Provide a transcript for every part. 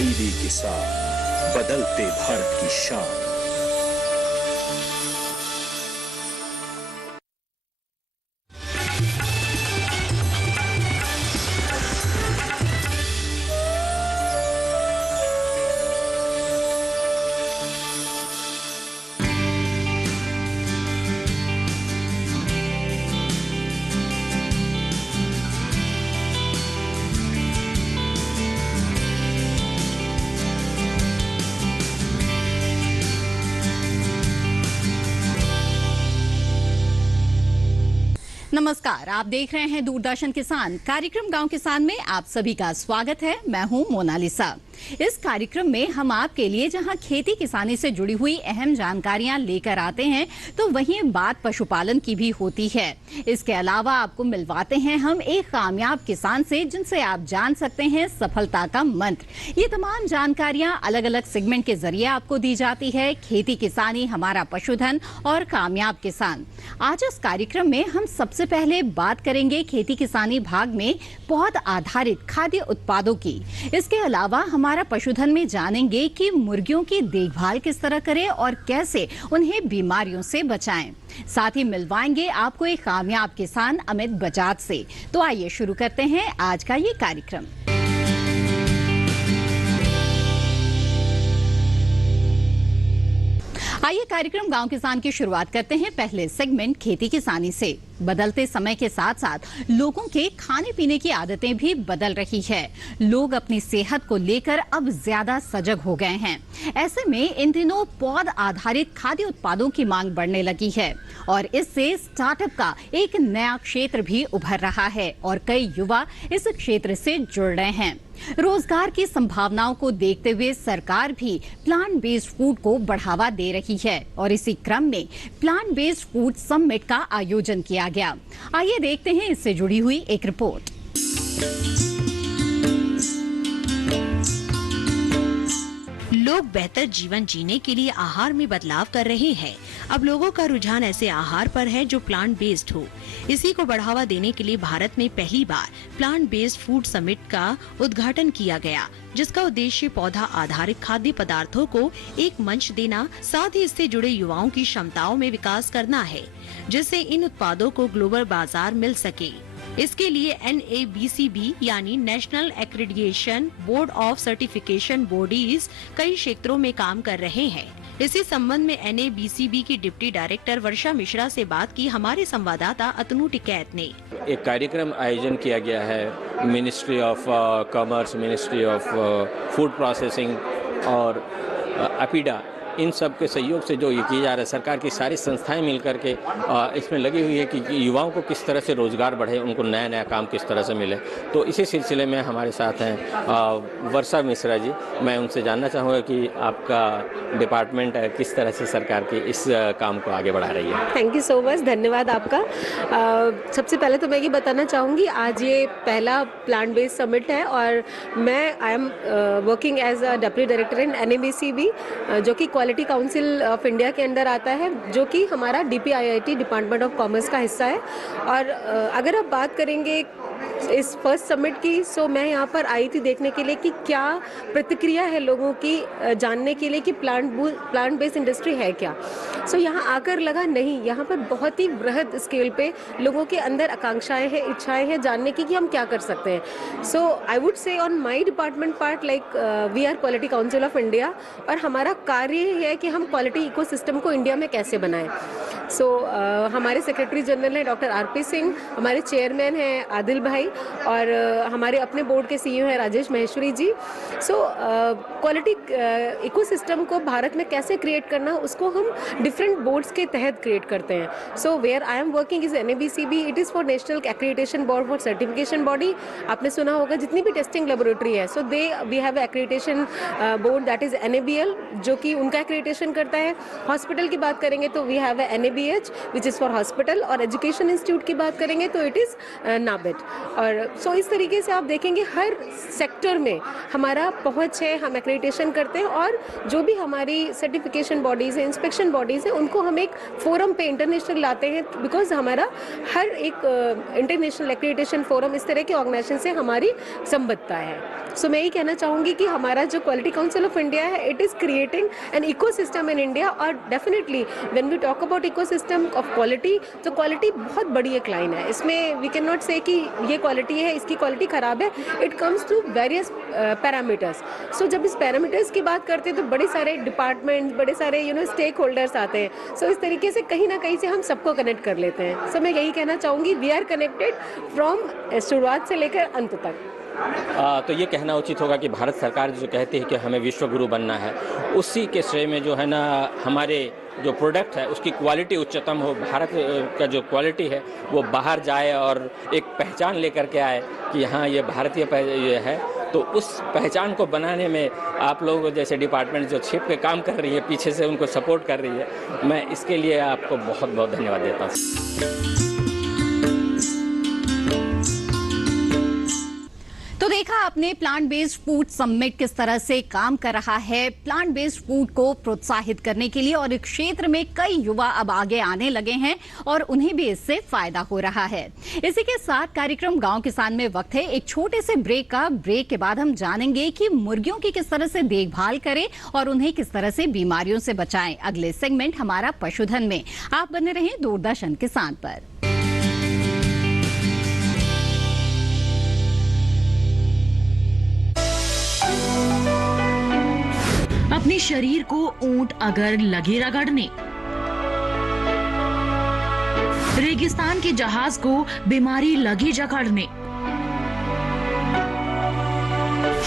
DD किसान, बदलते भारत की शान। नमस्कार, आप देख रहे हैं दूरदर्शन किसान। कार्यक्रम गांव किसान में आप सभी का स्वागत है। मैं हूं मोनालिसा। इस कार्यक्रम में हम आपके लिए जहां खेती किसानी से जुड़ी हुई अहम जानकारियां लेकर आते हैं, तो वहीं बात पशुपालन की भी होती है। इसके अलावा आपको मिलवाते हैं हम एक कामयाब किसान से, जिनसे आप जान सकते हैं सफलता का मंत्र। ये तमाम जानकारियां अलग अलग सेगमेंट के जरिए आपको दी जाती है। खेती किसानी, हमारा पशुधन और कामयाब किसान। आज इस कार्यक्रम में हम सबसे पहले बात करेंगे खेती किसानी भाग में पौध आधारित खाद्य उत्पादों की। इसके अलावा हमारा पशुधन में जानेंगे कि मुर्गियों की देखभाल किस तरह करें और कैसे उन्हें बीमारियों से बचाएं। साथ ही मिलवाएंगे आपको एक कामयाब किसान अमित बजाज से। तो आइए शुरू करते हैं आज का ये कार्यक्रम। आइए कार्यक्रम गांव किसान की शुरुआत करते हैं पहले सेगमेंट खेती किसानी से। बदलते समय के साथ साथ लोगों के खाने पीने की आदतें भी बदल रही है। लोग अपनी सेहत को लेकर अब ज्यादा सजग हो गए हैं। ऐसे में इन दिनों पौध आधारित खाद्य उत्पादों की मांग बढ़ने लगी है और इससे स्टार्टअप का एक नया क्षेत्र भी उभर रहा है और कई युवा इस क्षेत्र से जुड़ रहे हैं। रोजगार की संभावनाओं को देखते हुए सरकार भी प्लांट बेस्ड फूड को बढ़ावा दे रही है और इसी क्रम में प्लांट बेस्ड फूड समिट का आयोजन किया गया। आइए देखते हैं इससे जुड़ी हुई एक रिपोर्ट। लोग बेहतर जीवन जीने के लिए आहार में बदलाव कर रहे हैं। अब लोगों का रुझान ऐसे आहार पर है जो प्लांट बेस्ड हो। इसी को बढ़ावा देने के लिए भारत में पहली बार प्लांट बेस्ड फूड समिट का उद्घाटन किया गया, जिसका उद्देश्य पौधा आधारित खाद्य पदार्थों को एक मंच देना, साथ ही इससे जुड़े युवाओं की क्षमताओं में विकास करना है, जिससे इन उत्पादों को ग्लोबल बाजार मिल सके। इसके लिए NABCB यानी national accreditation board of certification bodies कई क्षेत्रों में काम कर रहे हैं। इसी संबंध में NABCB की डिप्टी डायरेक्टर वर्षा मिश्रा से बात की हमारे संवाददाता अतनु टिकैत ने। एक कार्यक्रम आयोजन किया गया है ministry of commerce, ministry of food processing और एपिडा, इन सब के सहयोग से जो ये किया जा रहा है, सरकार की सारी संस्थाएं मिलकर के इसमें लगी हुई है कि युवाओं को किस तरह से रोजगार बढ़े, उनको नया नया काम किस तरह से मिले। तो इसी सिलसिले में हमारे साथ हैं वर्षा मिश्रा जी। मैं उनसे जानना चाहूँगा कि आपका डिपार्टमेंट किस तरह से सरकार की इस काम को आगे बढ़ा रही है। थैंक यू सो मच, धन्यवाद आपका। सबसे पहले तो मैं ये बताना चाहूँगी, आज ये पहला प्लांट बेस्ड समिट है और मैं I am working as a deputy director in NABCB, जो कि क्वालिटी काउंसिल ऑफ इंडिया के अंदर आता है, जो कि हमारा DPIIT डिपार्टमेंट ऑफ कॉमर्स का हिस्सा है। और अगर आप बात करेंगे इस फर्स्ट समिट की, सो मैं यहाँ पर आई थी देखने के लिए कि क्या प्रतिक्रिया है लोगों की, जानने के लिए कि प्लांट बेस्ड इंडस्ट्री है क्या। सो यहाँ आकर लगा नहीं, यहाँ पर बहुत ही बृहद स्केल पे लोगों के अंदर आकांक्षाएं हैं, इच्छाएं हैं जानने की कि हम क्या कर सकते हैं। So I would say on my department part, like we are quality council of India और हमारा कार्य है कि हम क्वालिटी इकोसिस्टम को इंडिया में कैसे बनाएं। सो हमारे सेक्रेटरी जनरल हैं डॉक्टर RP सिंह, हमारे चेयरमैन हैं आदिल भाई और हमारे अपने बोर्ड के CEO हैं राजेश महेश्वरी जी। सो क्वालिटी इकोसिस्टम को भारत में कैसे क्रिएट करना, उसको हम डिफरेंट बोर्ड्स के तहत क्रिएट करते हैं। So where I am working is NABCB, it is for national accreditation board for certification body. आपने सुना होगा जितनी भी टेस्टिंग लेबोरेटरी है, so we have accreditation board that is NABL, जो कि उनका एक्रेडिटेशन करता है। हॉस्पिटल की बात करेंगे तो we have NABH which is for hospital, और एजुकेशन इंस्टीट्यूट की बात करेंगे तो इट इज़ NABET। और सो इस तरीके से आप देखेंगे हर सेक्टर में हमारा पहुंच है, हम एक्रेडिटेशन करते हैं और जो भी हमारी सर्टिफिकेशन बॉडीज़ हैं, इंस्पेक्शन बॉडीज़ हैं, उनको हम एक फोरम पे इंटरनेशनल लाते हैं, बिकॉज हमारा हर एक इंटरनेशनल एक्रेडिटेशन फोरम इस तरह के ऑर्गेनाइजेशन से हमारी संबद्धता है। सो मैं यही कहना चाहूँगी कि हमारा जो क्वालिटी काउंसिल ऑफ इंडिया है, it is creating an ecosystem in India. और definitely when we talk about ecosystem of quality, तो क्वालिटी बहुत बड़ी एक लाइन है। इसमें वी कैन नॉट से कि ये क्वालिटी है, इसकी क्वालिटी ख़राब है। It comes to various parameters. So जब इस पैरामीटर्स की बात करते हैं तो बड़े सारे डिपार्टमेंट, बड़े सारे स्टेक होल्डर्स आते हैं। सो इस तरीके से कहीं ना कहीं से हम सबको कनेक्ट कर लेते हैं। सो मैं यही कहना चाहूँगी, वी आर कनेक्टेड फ्रॉम शुरुआत से लेकर अंत तक। तो ये कहना उचित होगा कि भारत सरकार जो कहती है कि हमें विश्व गुरु बनना है, उसी के श्रेय में जो है ना हमारे जो प्रोडक्ट है उसकी क्वालिटी उच्चतम हो, भारत का जो क्वालिटी है वो बाहर जाए और एक पहचान लेकर के आए कि हाँ ये भारतीय ये है। तो उस पहचान को बनाने में आप लोग जैसे डिपार्टमेंट जो छिप के काम कर रही है, पीछे से उनको सपोर्ट कर रही है, मैं इसके लिए आपको बहुत बहुत धन्यवाद देता हूँ। तो देखा आपने प्लांट बेस्ड फूड समिट किस तरह से काम कर रहा है प्लांट बेस्ड फूड को प्रोत्साहित करने के लिए, और इस क्षेत्र में कई युवा अब आगे आने लगे हैं और उन्हें भी इससे फायदा हो रहा है। इसी के साथ कार्यक्रम गांव किसान में वक्त है एक छोटे से ब्रेक का। ब्रेक के बाद हम जानेंगे कि मुर्गियों की किस तरह से देखभाल करें और उन्हें किस तरह से बीमारियों से बचाएं। अगले सेगमेंट हमारा पशुधन में। आप बने रहें दूरदर्शन किसान पर। अपने शरीर को ऊंट अगर लगे रगड़ने, रेगिस्तान के जहाज को बीमारी लगे जकड़ने,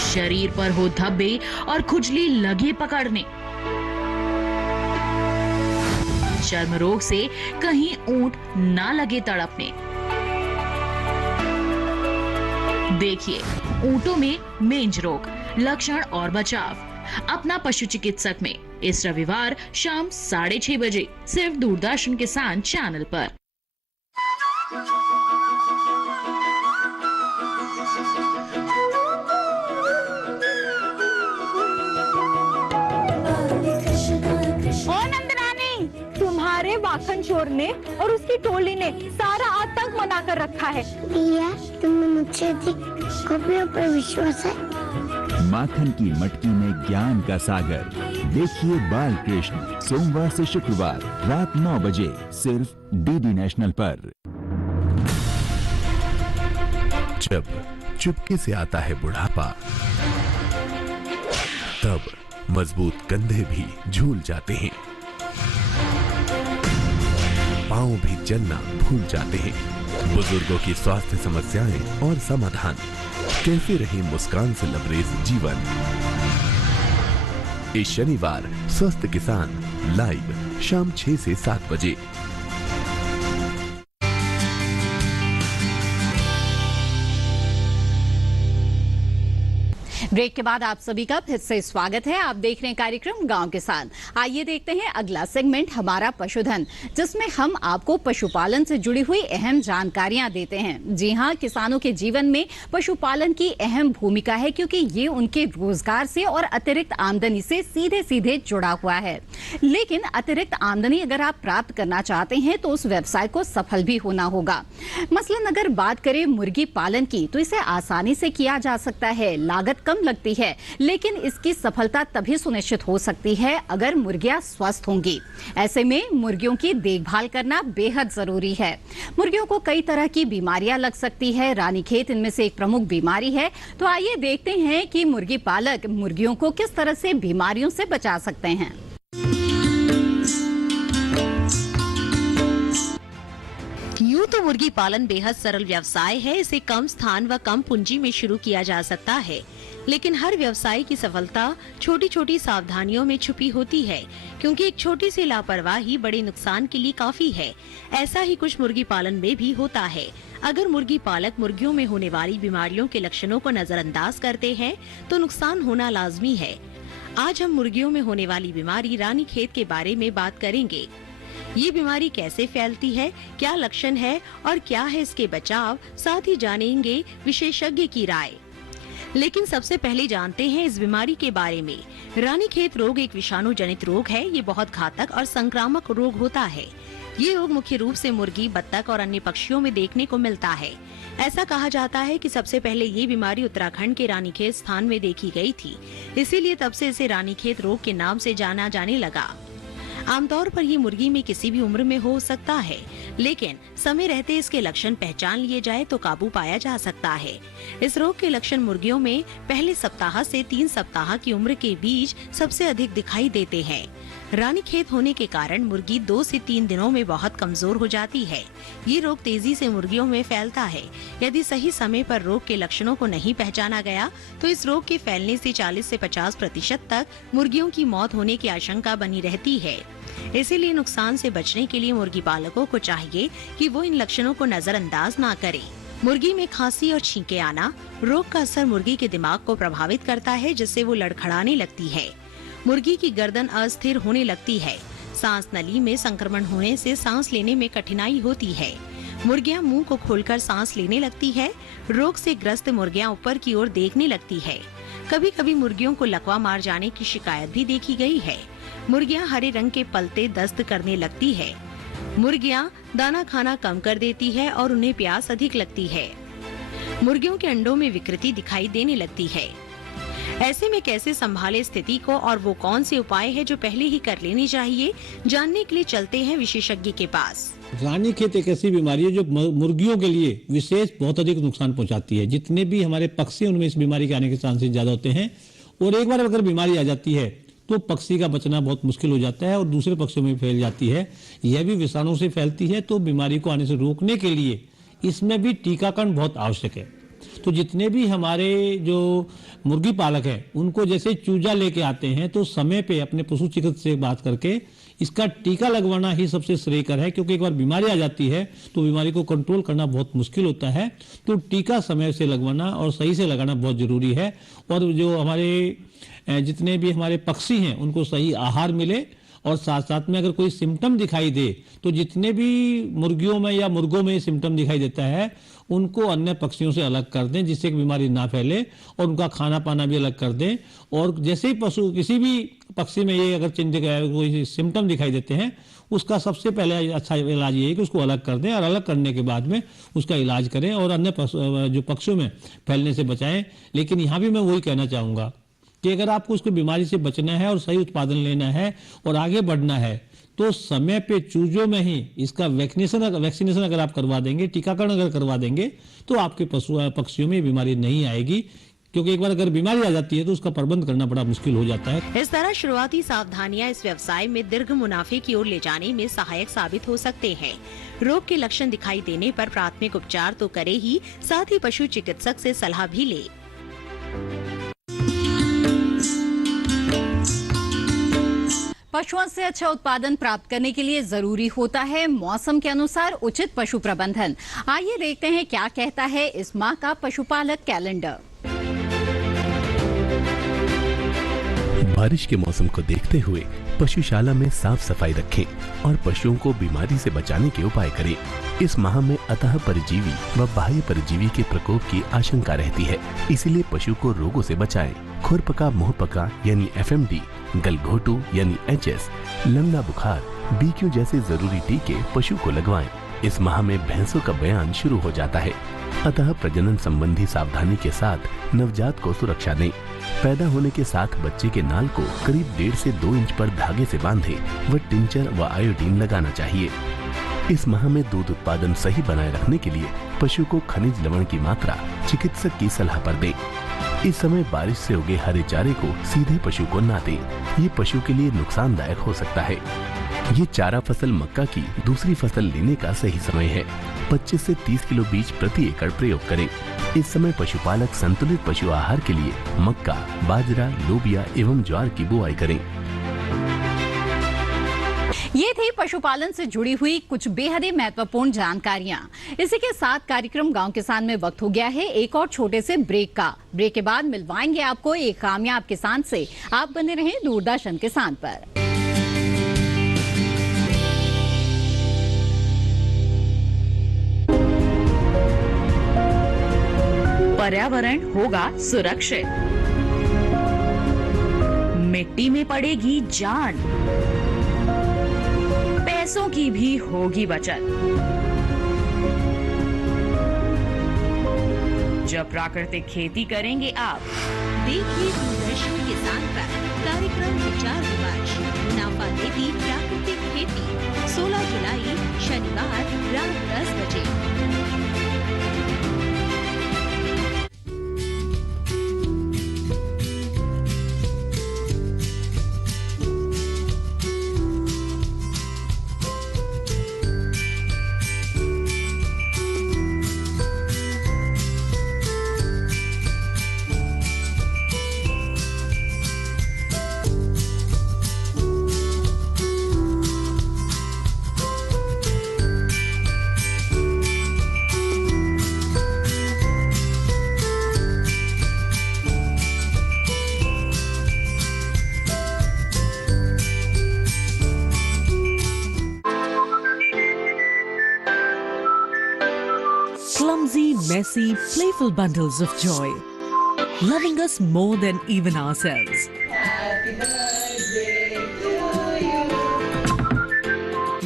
शरीर पर हो धब्बे और खुजली लगे पकड़ने, चर्म रोग से कहीं ऊंट ना लगे तड़पने। देखिए ऊंटों में मेंज रोग, लक्षण और बचाव अपना पशु चिकित्सक में इस रविवार शाम 6:30 बजे सिर्फ दूरदर्शन किसान चैनल पर। ओ नंदरानी, तुम्हारे माखन चोर ने और उसकी टोली ने सारा आतंक मना कर रखा है। भैया तुम्हें मुझसे अधिक कॉपियों पर विश्वास है। माखन की मटकी में ज्ञान का सागर। देखिए बाल कृष्ण सोमवार से शुक्रवार रात 9 बजे सिर्फ डीडी नेशनल पर। जब चुपके से आता है बुढ़ापा, तब मजबूत कंधे भी झूल जाते हैं, पांव भी चलना भूल जाते हैं। बुजुर्गों की स्वास्थ्य समस्याएं और समाधान, कैसे रहे मुस्कान से लबरेज जीवन। इस शनिवार स्वस्थ किसान लाइव शाम 6 से 7 बजे। ब्रेक के बाद आप सभी का फिर से स्वागत है। आप देख रहे हैं कार्यक्रम गांव किसान। आइए देखते हैं अगला सेगमेंट हमारा पशुधन, जिसमें हम आपको पशुपालन से जुड़ी हुई अहम जानकारियां देते हैं। जी हां, किसानों के जीवन में पशुपालन की अहम भूमिका है, क्योंकि ये उनके रोजगार से और अतिरिक्त आमदनी से सीधे सीधे जुड़ा हुआ है। लेकिन अतिरिक्त आमदनी अगर आप प्राप्त करना चाहते हैं तो उस व्यवसाय को सफल भी होना होगा। मसलन अगर बात करें मुर्गी पालन की, तो इसे आसानी से किया जा सकता है, लागत कम लगती है, लेकिन इसकी सफलता तभी सुनिश्चित हो सकती है अगर मुर्गियां स्वस्थ होंगी। ऐसे में मुर्गियों की देखभाल करना बेहद जरूरी है। मुर्गियों को कई तरह की बीमारियां लग सकती है, रानीखेत इनमें से एक प्रमुख बीमारी है। तो आइए देखते हैं कि मुर्गी पालक मुर्गियों को किस तरह से बीमारियों से बचा सकते हैं। यूं तो मुर्गी पालन बेहद सरल व्यवसाय है। इसे कम स्थान व कम पूंजी में शुरू किया जा सकता है, लेकिन हर व्यवसाय की सफलता छोटी छोटी सावधानियों में छुपी होती है, क्योंकि एक छोटी सी लापरवाही बड़े नुकसान के लिए काफी है। ऐसा ही कुछ मुर्गी पालन में भी होता है। अगर मुर्गी पालक मुर्गियों में होने वाली बीमारियों के लक्षणों को नजरअंदाज करते हैं तो नुकसान होना लाजमी है। आज हम मुर्गियों में होने वाली बीमारी रानीखेत के बारे में बात करेंगे। ये बीमारी कैसे फैलती है, क्या लक्षण है और क्या है इसके बचाव, साथ ही जानेंगे विशेषज्ञ की राय। लेकिन सबसे पहले जानते हैं इस बीमारी के बारे में। रानीखेत रोग एक विषाणु जनित रोग है। ये बहुत घातक और संक्रामक रोग होता है। ये रोग मुख्य रूप से मुर्गी, बत्तख और अन्य पक्षियों में देखने को मिलता है। ऐसा कहा जाता है कि सबसे पहले ये बीमारी उत्तराखंड के रानीखेत स्थान में देखी गई थी, इसीलिए तब से इसे रानीखेत रोग के नाम से जाना जाने लगा। आमतौर पर ये मुर्गी में किसी भी उम्र में हो सकता है, लेकिन समय रहते इसके लक्षण पहचान लिए जाए तो काबू पाया जा सकता है। इस रोग के लक्षण मुर्गियों में पहले सप्ताह से 3 सप्ताह की उम्र के बीच सबसे अधिक दिखाई देते हैं। रानीखेत होने के कारण मुर्गी 2 से 3 दिनों में बहुत कमजोर हो जाती है। ये रोग तेजी से मुर्गियों में फैलता है। यदि सही समय पर रोग के लक्षणों को नहीं पहचाना गया तो इस रोग के फैलने से 40 से 50% तक मुर्गियों की मौत होने की आशंका बनी रहती है। इसीलिए नुकसान से बचने के लिए मुर्गी पालकों को चाहिए कि वो इन लक्षणों को नजरअंदाज ना करें। मुर्गी में खांसी और छींके आना, रोग का असर मुर्गी के दिमाग को प्रभावित करता है, जिससे वो लड़खड़ाने लगती है। मुर्गी की गर्दन अस्थिर होने लगती है। सांस नली में संक्रमण होने से सांस लेने में कठिनाई होती है। मुर्गियां मुंह को खोलकर सांस लेने लगती है। रोग से ग्रस्त मुर्गियां ऊपर की ओर देखने लगती है। कभी कभी मुर्गियों को लकवा मार जाने की शिकायत भी देखी गई है। मुर्गियां हरे रंग के पलते दस्त करने लगती है। मुर्गियां दाना खाना कम कर देती है और उन्हें प्यास अधिक लगती है। मुर्गियों के अंडों में विकृति दिखाई देने लगती है। ऐसे में कैसे संभाले स्थिति को और वो कौन से उपाय है जो पहले ही कर लेने चाहिए, जानने के लिए चलते हैं विशेषज्ञ के पास। रानीखेत एक ऐसी बीमारी है जो मुर्गियों के लिए विशेष बहुत अधिक नुकसान पहुंचाती है। जितने भी हमारे पक्षी उनमें इस बीमारी के आने के चांसेस ज्यादा होते हैं और एक बार अगर बीमारी आ जाती है तो पक्षी का बचना बहुत मुश्किल हो जाता है और दूसरे पक्षियों में फैल जाती है। यह भी विषाणु से फैलती है, तो बीमारी को आने से रोकने के लिए इसमें भी टीकाकरण बहुत आवश्यक है। तो जितने भी हमारे जो मुर्गी पालक हैं उनको जैसे चूजा लेके आते हैं तो समय पे अपने पशु चिकित्सक से बात करके इसका टीका लगवाना ही सबसे श्रेयकर है, क्योंकि एक बार बीमारी आ जाती है तो बीमारी को कंट्रोल करना बहुत मुश्किल होता है। तो टीका समय से लगवाना और सही से लगाना बहुत जरूरी है। और जो हमारे जितने भी हमारे पक्षी हैं उनको सही आहार मिले और साथ साथ में अगर कोई सिम्टम दिखाई दे तो जितने भी मुर्गियों में या मुर्गों में सिम्टम दिखाई देता है उनको अन्य पक्षियों से अलग कर दें, जिससे कि बीमारी ना फैले, और उनका खाना पाना भी अलग कर दें। और जैसे ही पशु किसी भी पक्षी में ये अगर चिन्ह कोई सिम्टम दिखाई देते हैं उसका सबसे पहले अच्छा इलाज ये है कि उसको अलग कर दें और अलग करने के बाद में उसका इलाज करें और अन्य जो पक्षियों में फैलने से बचाएं। लेकिन यहाँ भी मैं वही कहना चाहूँगा कि अगर आपको उसको बीमारी से बचना है और सही उत्पादन लेना है और आगे बढ़ना है तो समय पे चूजों में ही इसका वैक्सीनेशन अगर आप करवा देंगे, टीकाकरण अगर करवा देंगे तो आपके पक्षियों में बीमारी नहीं आएगी, क्योंकि एक बार अगर बीमारी आ जाती है तो उसका प्रबंध करना बड़ा मुश्किल हो जाता है। इस तरह शुरुआती सावधानियां इस व्यवसाय में दीर्घ मुनाफे की ओर ले जाने में सहायक साबित हो सकते हैं। रोग के लक्षण दिखाई देने पर प्राथमिक उपचार तो करे ही, साथ ही पशु चिकित्सक से सलाह भी ले। पशुओं से अच्छा उत्पादन प्राप्त करने के लिए जरूरी होता है मौसम के अनुसार उचित पशु प्रबंधन। आइए देखते हैं क्या कहता है इस माह का पशुपालक कैलेंडर। बारिश के मौसम को देखते हुए पशुशाला में साफ सफाई रखें और पशुओं को बीमारी से बचाने के उपाय करें। इस माह में अतः परजीवी व बाह्य परजीवी के प्रकोप की आशंका रहती है, इसलिए पशु को रोगों से बचाएं। खुरपका, मुंहपका यानी FMD, गलघोटू यानी HS, लंगड़ा बुखार, BQ जैसे जरूरी टीके पशु को लगवाएं। इस माह में भैंसों का बयान शुरू हो जाता है, अतः प्रजनन संबंधी सावधानी के साथ नवजात को सुरक्षा दें। पैदा होने के साथ बच्चे के नाल को करीब 1.5 से 2 इंच पर धागे से बांधे व टिंचर व आयोडीन लगाना चाहिए। इस माह में दूध उत्पादन सही बनाए रखने के लिए पशु को खनिज लवण की मात्रा चिकित्सक की सलाह पर दें। इस समय बारिश से उगे हरे चारे को सीधे पशु को ना दें, ये पशु के लिए नुकसानदायक हो सकता है। ये चारा फसल मक्का की दूसरी फसल लेने का सही समय है। 25 से 30 किलो बीज प्रति एकड़ प्रयोग करें। इस समय पशुपालक संतुलित पशु आहार के लिए मक्का, बाजरा, लोबिया एवं ज्वार की बुआई करें। ये थी पशुपालन से जुड़ी हुई कुछ बेहद ही महत्वपूर्ण जानकारियां। इसी के साथ कार्यक्रम गांव किसान में वक्त हो गया है एक और छोटे से ब्रेक का। ब्रेक के बाद मिलवाएंगे आपको एक कामयाब किसान से। आप बने रहें दूरदर्शन किसान पर। पर्यावरण होगा सुरक्षित, मिट्टी में पड़ेगी जान, पैसों की भी होगी बचत। जब प्राकृतिक खेती करेंगे आप। देखिए दूरदर्शन किसान पर कार्यक्रम विचार विमर्श, मुनाफा देती प्राकृतिक खेती, 16 जुलाई शनिवार रात 10 बजे। Clumsy, messy, playful bundles of joy, loving us more than even ourselves.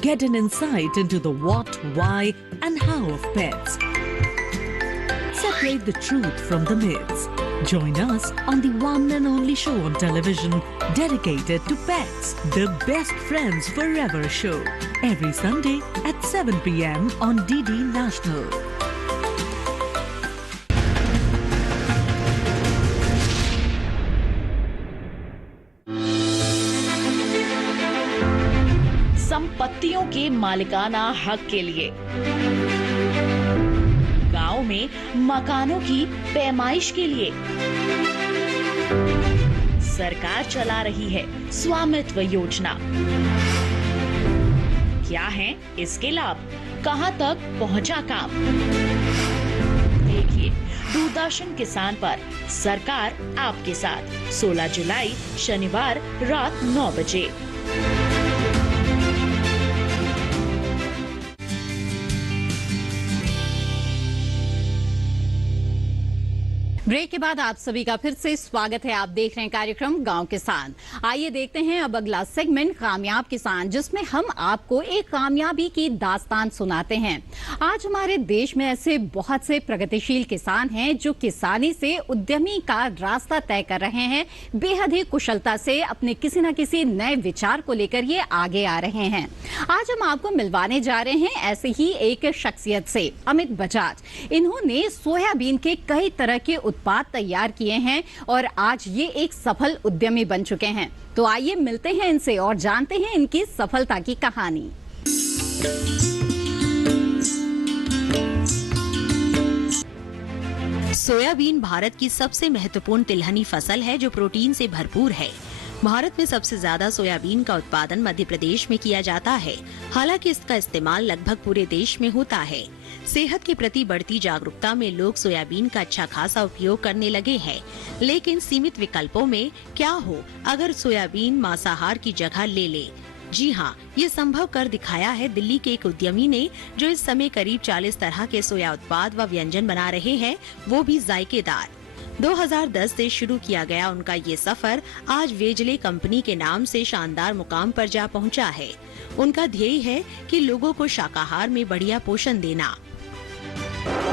Get an insight into the what, why, and how of pets. Separate the truth from the myths. Join us on the one and only show on television dedicated to pets, the Best Friends Forever show. Every Sunday at 7 p.m. on DD National. संपत्तियों के मालिकाना हक के लिए गांव में मकानों की पैमाइश के लिए सरकार चला रही है स्वामित्व योजना। क्या है इसके लाभ, कहां तक पहुंचा काम? देखिए दूरदर्शन किसान पर सरकार आपके साथ 16 जुलाई शनिवार रात 9 बजे। ब्रेक के बाद आप सभी का फिर से स्वागत है। आप देख रहे हैं कार्यक्रम गांव किसान। आइए देखते हैं अब अगला सेगमेंट कामयाब किसान, जिसमें हम आपको एक कामयाबी की दास्तान सुनाते हैं। आज हमारे देश में ऐसे बहुत से प्रगतिशील किसान हैं जो किसानी से उद्यमी का रास्ता तय कर रहे हैं। बेहद ही कुशलता से अपने किसी न किसी नए विचार को लेकर ये आगे आ रहे हैं। आज हम आपको मिलवाने जा रहे हैं ऐसे ही एक शख्सियत से, अमित बजाज। इन्होंने सोयाबीन के कई तरह के उत्पाद तैयार किए हैं और आज ये एक सफल उद्यमी बन चुके हैं। तो आइए मिलते हैं इनसे और जानते हैं इनकी सफलता की कहानी। सोयाबीन भारत की सबसे महत्वपूर्ण तिलहनी फसल है जो प्रोटीन से भरपूर है। भारत में सबसे ज्यादा सोयाबीन का उत्पादन मध्य प्रदेश में किया जाता है। हालांकि इसका इस्तेमाल लगभग पूरे देश में होता है। सेहत के प्रति बढ़ती जागरूकता में लोग सोयाबीन का अच्छा खासा उपयोग करने लगे हैं, लेकिन सीमित विकल्पों में क्या हो अगर सोयाबीन मांसाहार की जगह ले ले। जी हाँ, ये संभव कर दिखाया है दिल्ली के एक उद्यमी ने, जो इस समय करीब 40 तरह के सोया उत्पाद व व्यंजन बना रहे हैं, वो भी जायकेदार। 2010 से शुरू किया गया उनका ये सफर आज वेजले कंपनी के नाम से शानदार मुकाम पर जा पहुंचा है। उनका ध्येय है कि लोगों को शाकाहार में बढ़िया पोषण देना।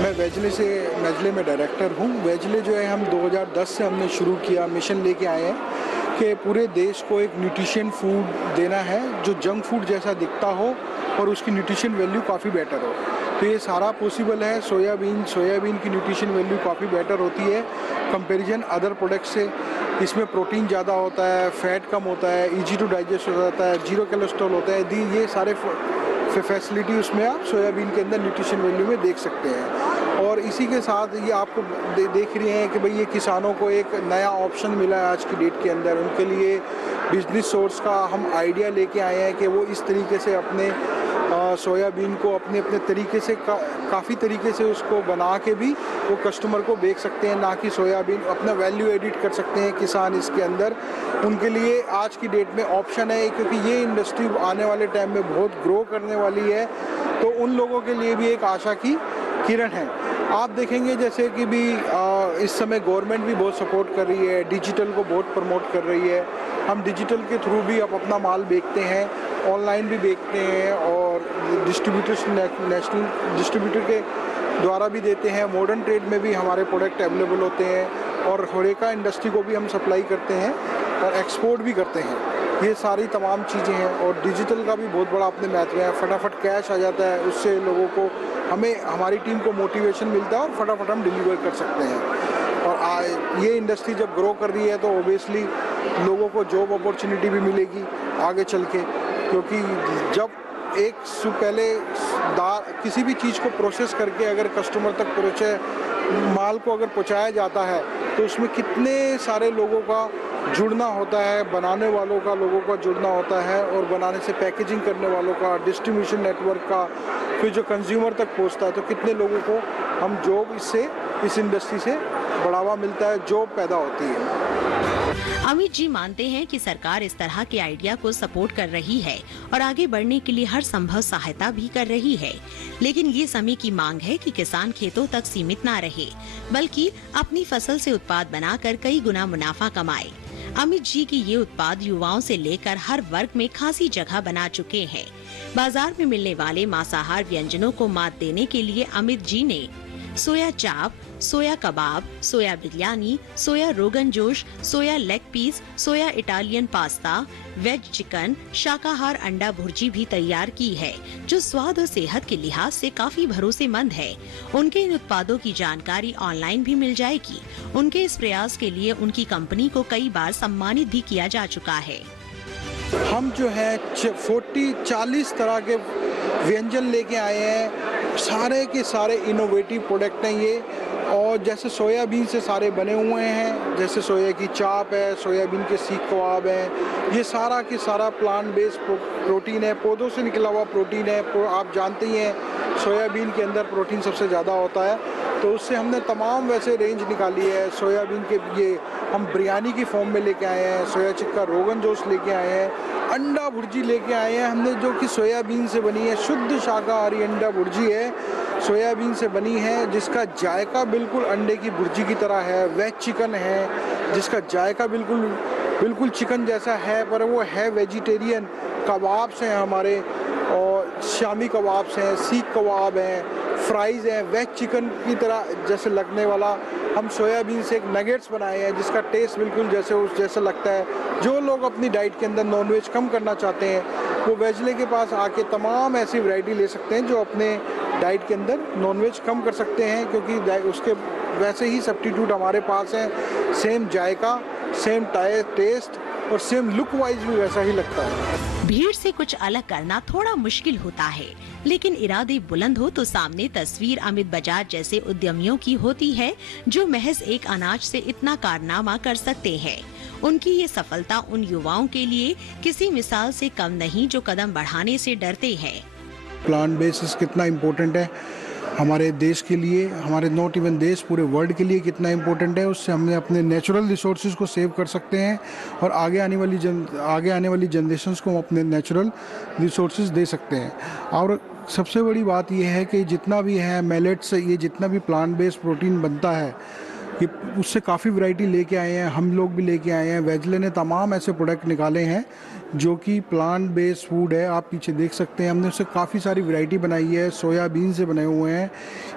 मैं वेजले में डायरेक्टर हूँ। वेजले जो है हम 2010 से हमने शुरू किया, मिशन लेके आए हैं कि पूरे देश को एक न्यूट्रिशन फूड देना है जो जंक फूड जैसा दिखता हो और उसकी न्यूट्रिशन वैल्यू काफ़ी बेटर हो। तो ये सारा पॉसिबल है। सोयाबीन की न्यूट्रिशन वैल्यू काफ़ी बेटर होती है कंपैरिजन अदर प्रोडक्ट से। इसमें प्रोटीन ज़्यादा होता है, फैट कम होता है, इजी टू डाइजेस्ट हो जाता है, जीरो कोलेस्ट्रॉल होता है। ये सारे फैसिलिटी उसमें आप सोयाबीन के अंदर न्यूट्रिशन वैल्यू में देख सकते हैं। और इसी के साथ ये आपको देख रहे हैं कि भाई ये किसानों को एक नया ऑप्शन मिला है आज की डेट के अंदर। उनके लिए बिजनेस सोर्स का हम आइडिया लेके आए हैं कि वो इस तरीके से अपने सोयाबीन को अपने तरीके से काफ़ी तरीके से उसको बना के भी वो कस्टमर को बेच सकते हैं, ना कि सोयाबीन अपना वैल्यू एडिट कर सकते हैं किसान इसके अंदर। उनके लिए आज की डेट में ऑप्शन है, क्योंकि ये इंडस्ट्री आने वाले टाइम में बहुत ग्रो करने वाली है। तो उन लोगों के लिए भी एक आशा की किरण है। आप देखेंगे जैसे कि भी इस समय गवर्नमेंट भी बहुत सपोर्ट कर रही है, डिजिटल को बहुत प्रमोट कर रही है। हम डिजिटल के थ्रू भी अब अपना माल बेचते हैं, ऑनलाइन भी बेचते हैं और डिस्ट्रीब्यूटर्स नेशनल डिस्ट्रीब्यूटर के द्वारा भी देते हैं। मॉडर्न ट्रेड में भी हमारे प्रोडक्ट अवेलेबल होते हैं और होरेका इंडस्ट्री को भी हम सप्लाई करते हैं और एक्सपोर्ट भी करते हैं। ये सारी तमाम चीज़ें हैं और डिजिटल का भी बहुत बड़ा अपने महत्व है। फटाफट कैश आ जाता है, उससे लोगों को हमारी टीम को मोटिवेशन मिलता है और फटाफट हम डिलीवर कर सकते हैं। और ये इंडस्ट्री जब ग्रो कर रही है तो ओबियसली लोगों को जॉब अपॉर्चुनिटी भी मिलेगी आगे चल के, क्योंकि जब पहले किसी भी चीज़ को प्रोसेस करके अगर कस्टमर तक माल को अगर पहुंचाया जाता है तो उसमें कितने सारे लोगों का जुड़ना होता है, बनाने वालों का लोगों का जुड़ना होता है और बनाने से पैकेजिंग करने वालों का, डिस्ट्रीब्यूशन नेटवर्क का, फिर जो कंज्यूमर तक पहुंचता है तो कितने लोगों को हम जॉब इस इंडस्ट्री से बढ़ावा मिलता है, जॉब पैदा होती है। अमित जी मानते हैं कि सरकार इस तरह के आइडिया को सपोर्ट कर रही है और आगे बढ़ने के लिए हर संभव सहायता भी कर रही है, लेकिन ये समय की मांग है कि किसान खेतों तक सीमित ना रहे, बल्कि अपनी फसल से उत्पाद बनाकर कई गुना मुनाफा कमाए। अमित जी की ये उत्पाद युवाओं से लेकर हर वर्ग में खासी जगह बना चुके हैं। बाजार में मिलने वाले मांसाहार व्यंजनों को मात देने के लिए अमित जी ने सोया चाप, सोया कबाब, सोया बिरयानी, सोया रोगन जोश, सोया लेग पीस, सोया इटालियन पास्ता, वेज चिकन, शाकाहार अंडा भुर्जी भी तैयार की है, जो स्वाद और सेहत के लिहाज से काफी भरोसेमंद है। उनके इन उत्पादों की जानकारी ऑनलाइन भी मिल जाएगी। उनके इस प्रयास के लिए उनकी कंपनी को कई बार सम्मानित भी किया जा चुका है। हम जो है 40 तरह के व्यंजन लेके आए हैं, सारे के सारे इनोवेटिव प्रोडक्ट हैं ये, और जैसे सोयाबीन से सारे बने हुए हैं, जैसे सोया की चाप है, सोयाबीन के सीख कबाब हैं, ये सारा के सारा प्लांट बेस्ड प्रोटीन है, पौधों से निकला हुआ प्रोटीन है। आप जानते ही हैं सोयाबीन के अंदर प्रोटीन सबसे ज़्यादा होता है, तो उससे हमने तमाम वैसे रेंज निकाली है। सोयाबीन के ये हम बिरयानी की फॉर्म में लेके आए हैं, सोया चिक्का रोगन जोश लेके आए हैं, अंडा भुर्जी लेके आए हैं हमने, जो कि सोयाबीन से बनी है, शुद्ध शाकाहारी अंडा भुर्जी है, सोयाबीन से बनी है, जिसका जायका बिल्कुल अंडे की भुर्जी की तरह है। वेज चिकन है जिसका जायका बिल्कुल चिकन जैसा है, पर वो है वेजिटेरियन। कबाब्स हैं हमारे, और शामी कबाब्स हैं, सीख कबाब हैं, फ्राइज़ हैं, वेज चिकन की तरह जैसे लगने वाला हम सोयाबीन से एक नगेट्स बनाए हैं, जिसका टेस्ट बिल्कुल जैसा लगता है। जो लोग अपनी डाइट के अंदर नॉनवेज कम करना चाहते हैं वो वेजले के पास आके तमाम ऐसी वैरायटी ले सकते हैं जो अपने डाइट के अंदर नॉनवेज कम कर सकते हैं, क्योंकि उसके वैसे ही सब्स्टिट्यूट हमारे पास हैं। सेम जायका, सेम टेस्ट और सेम लुक वाइज भी वैसा ही लगता है। भीड़ से कुछ अलग करना थोड़ा मुश्किल होता है, लेकिन इरादे बुलंद हो तो सामने तस्वीर अमित बजाज जैसे उद्यमियों की होती है, जो महज एक अनाज से इतना कारनामा कर सकते हैं। उनकी ये सफलता उन युवाओं के लिए किसी मिसाल से कम नहीं, जो कदम बढ़ाने से डरते हैं। प्लांट बेसिस कितना इम्पोर्टेंट है हमारे देश के लिए, हमारे नॉट इवन देश, पूरे वर्ल्ड के लिए कितना इम्पोर्टेंट है। उससे हमने अपने नेचुरल रिसोर्सेज को सेव कर सकते हैं और आगे आने वाली जनरेशन्स को हम अपने नेचुरल रिसोर्सेज दे सकते हैं। और सबसे बड़ी बात यह है कि जितना भी है मिलेट्स, ये जितना भी प्लांट बेस्ड प्रोटीन बनता है, ये उससे काफ़ी वैरायटी लेके आए हैं, हम लोग भी लेके आए हैं। वेजले ने तमाम ऐसे प्रोडक्ट निकाले हैं जो कि प्लांट बेस्ड फूड है। आप पीछे देख सकते हैं, हमने उससे काफ़ी सारी वैरायटी बनाई है, सोयाबीन से बने हुए हैं।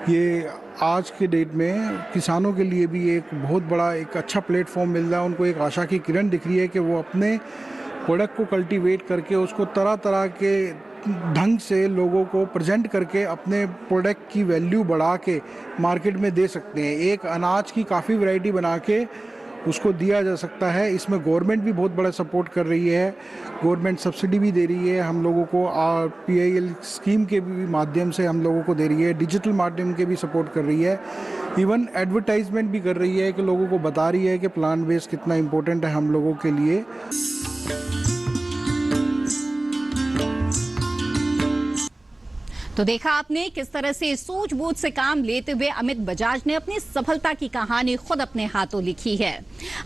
ये आज के डेट में किसानों के लिए भी एक बहुत बड़ा एक अच्छा प्लेटफॉर्म मिल रहा है। उनको एक आशा की किरण दिख रही है कि वो अपने प्रोडक्ट को कल्टीवेट करके उसको तरह तरह के ढंग से लोगों को प्रेजेंट करके अपने प्रोडक्ट की वैल्यू बढ़ा के मार्केट में दे सकते हैं। एक अनाज की काफ़ी वैरायटी बना के उसको दिया जा सकता है। इसमें गवर्नमेंट भी बहुत बड़ा सपोर्ट कर रही है, गवर्नमेंट सब्सिडी भी दे रही है हम लोगों को, PIL स्कीम के भी माध्यम से हम लोगों को दे रही है, डिजिटल माध्यम के भी सपोर्ट कर रही है, इवन एडवर्टाइजमेंट भी कर रही है कि लोगों को बता रही है कि प्लांट बेस्ड कितना इम्पोर्टेंट है हम लोगों के लिए। तो देखा आपने किस तरह से सूझबूझ से काम लेते हुए अमित बजाज ने अपनी सफलता की कहानी खुद अपने हाथों लिखी है।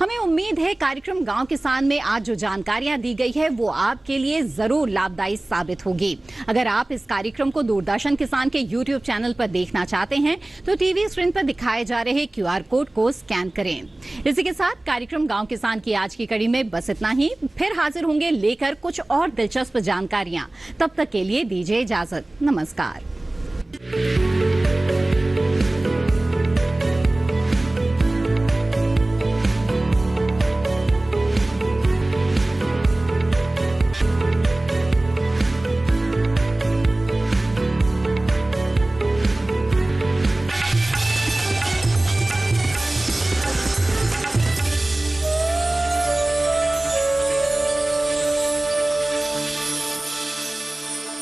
हमें उम्मीद है कार्यक्रम गांव किसान में आज जो जानकारियां दी गई है वो आपके लिए जरूर लाभदायी साबित होगी। अगर आप इस कार्यक्रम को दूरदर्शन किसान के YouTube चैनल पर देखना चाहते हैं तो टीवी स्क्रीन पर दिखाए जा रहे QR कोड को स्कैन करें। इसी के साथ कार्यक्रम गांव किसान की आज की कड़ी में बस इतना ही। फिर हाजिर होंगे लेकर कुछ और दिलचस्प जानकारियां। तब तक के लिए दीजिए इजाजत। नमस्कार।